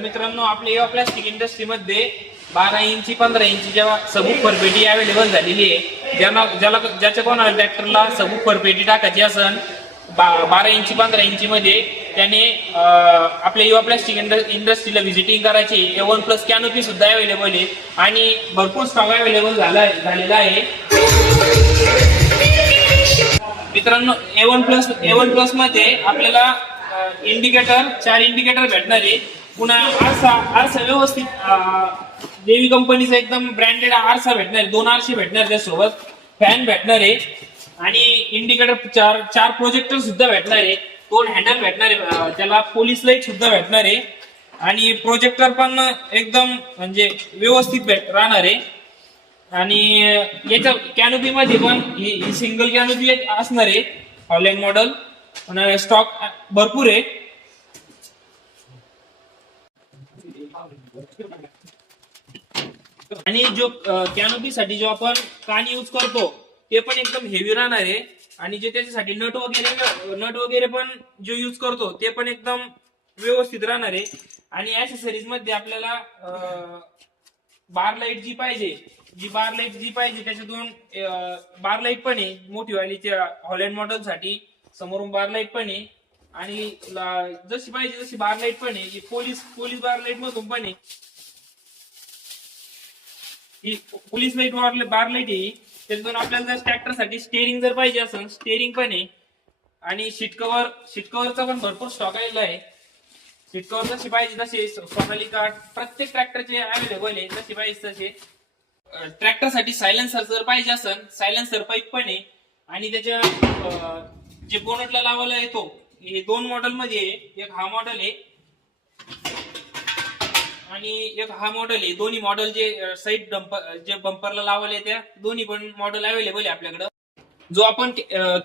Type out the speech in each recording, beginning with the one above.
मित्रांनो, आपल्या युवा प्लास्टिक इंडस्ट्रीमध्ये 12 इंची 15 इंची जेव्हा सबवूफर पेटी अवेलेबल झालेली आहे, ज्याच्या कोणाला ट्रॅक्टरला सबवूफर पेटी टाकायची असेल 12 इंची 15 इंची मध्ये, त्याने आपल्या युवा प्लास्टिक इंडस्ट्रीला व्हिजिटिंग करायची. A1+ कॅनोपी सुद्धा अवेलेबल आहे आणि भरपूर स्टॉक अवेलेबल झालेला आहे. मित्रांनो, A1+ मध्ये आपल्याला इंडिकेटर 4 इंडिकेटर भेटणार आहे. पुन्हा आरसा व्यवस्थित देवी कंपनीचा एकदम ब्रँडेड आरसा भेटणार आहे. 2 आरसे भेटणार त्यासोबत, फॅन भेटणार आहे आणि इंडिकेटर 4 प्रोजेक्टर सुद्धा भेटणार आहे. 2 हँडल भेटणार आहे, त्याला पोलीस लाईट सुद्धा भेटणार आहे आणि प्रोजेक्टर पण एकदम म्हणजे व्यवस्थित राहणार आहे. आणि याच्या कॅनोपी मध्ये पण ही सिंगल कॅनोपी असणार आहे, हॉलँड मॉडेल. स्टॉक भरपूर आहे. आणि जो कॅनोपी साठी जो आपण कान यूज करतो ते पण एकदम हेवी राहणार आहे. आणि जे त्याच्यासाठी नट वगैरे पण जो यूज करतो ते पण एकदम व्यवस्थित राहणार आहे. आणि ऍक्सेसरीज मध्ये आपल्याला बार लाईट जी पाहिजे त्याच्या 2 बार लाईट पण आहे. मोठी वालीच्या हॉलँड मॉडेल साठी समोरून बार लाईट पण आहे आणि जशी पाहिजे तशी बार लाईट पण आहे. पोलीस बार लाईट मधून पण आहे. ही पोलीस लाईट बार लाईट आहे. त्यातून आपल्याला जर ट्रॅक्टर साठी स्टेअरिंग जर पाहिजे असेल, स्टेअरिंग पण आहे. आणि सीट कव्हरचा पण भरपूर स्टॉक आलेला आहे. सीट कव्हर जशी पाहिजे तसे सोनालिका प्रत्येक ट्रॅक्टरचे अवेलेबल आहे, जशी पाहिजे तसे. ट्रॅक्टर साठी सायलेन्सर जर पाहिजे असेल, सायलेन्सर पाईप पण आहे. आणि त्याच्या जे बोनटला लावायला येतो, हे 2 मॉडेल मध्ये आहे. एक हा मॉडेल आहे आणि एक हा मॉडेल आहे. दोन्ही मॉडेल जे साईड जे बंपरला लावायला येत्या, दोन्ही पण मॉडेल अवेलेबल आहे आपल्याकडे. जो आपण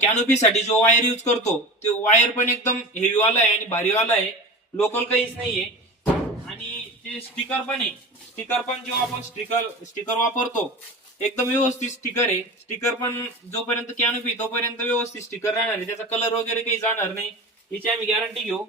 कॅनोपी साठी जो वायर यूज करतो ते वायर पण एकदम हेवी वाला आहे आणि भारी वाला आहे, लोकल काहीच नाहीये. आणि ते स्टिकर पण आहे. स्टिकर पण जेव्हा आपण स्टिकर वापरतो एकदम व्यवस्थित स्टिकर आहे. स्टिकर पण जोपर्यंत कॅनोपी तोपर्यंत व्यवस्थित स्टिकर राहणार आहे, त्याचा कलर वगैरे काही जाणार नाही, याची आम्ही गॅरंटी घेऊ.